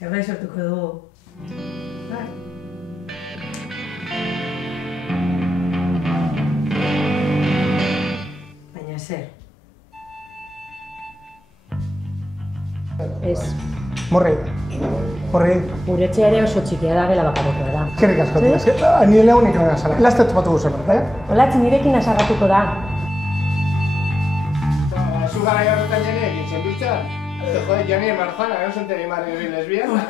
Zerbait sortuko dugu. Bai. Baina zer? Ez. Morrei. Gure etxea ere oso txikia da, gela bakarrekoa da. Eskerrik asko, tia. Ni lehunik nagoen azala. Lastet batu guzen, Olatzi nirekin asarratuko da. Zu gara jarretan jeneekin zenbiltzan? Jode, jane marzana, no zentegi marri lesbiana.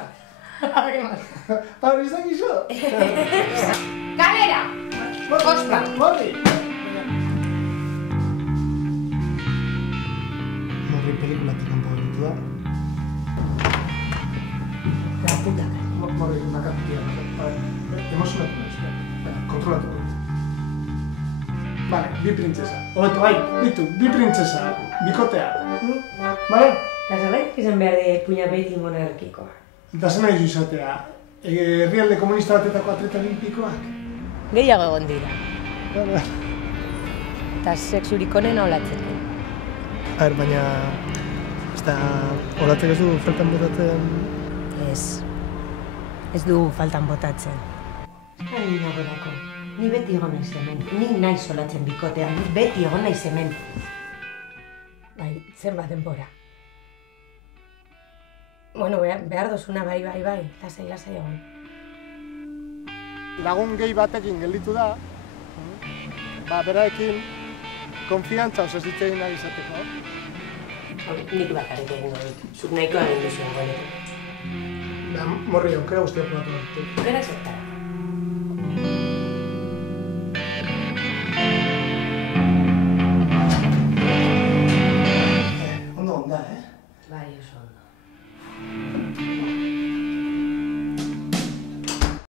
Hau, izan gizu? Kalera! Kosta! Morri! Morri pelikulatik kanpo geritu da. La puta. Morri, makatutia. Emozionatu naiz. Kontrolatuko. Vale, bi printzesa. Hobeto, bi printzesa. Bikotea. Vale? Eta zerbait izan behar de puña beti monarkikoa. Eta zen nahi izatea, herrialde komunista batetako atleta olimpikoak? Gehiago egon dira. Eta sexurik onena olatzen du. Baina... Eta... Olatzek ez du faltan botatzen... Ez. Ez du faltan botatzen. Ni nagorako. Ni beti egon naiz hemen. Ni naiz olatzen bikotea. Ni beti egon naiz hemen. Bai, zenbat denbora. Bueno, behar dozuna, bai, lasai egon. Lagun gehi batekin gelditu da, beraekin konfiantza oso zitzen nahi izateko. Nik bakarrik egin dut, zuk nahikoa egin duzuen goletu. Morri, aukera guztiak probatu dut. Aukera zertara. Ondo onda, Bai, oso ondo.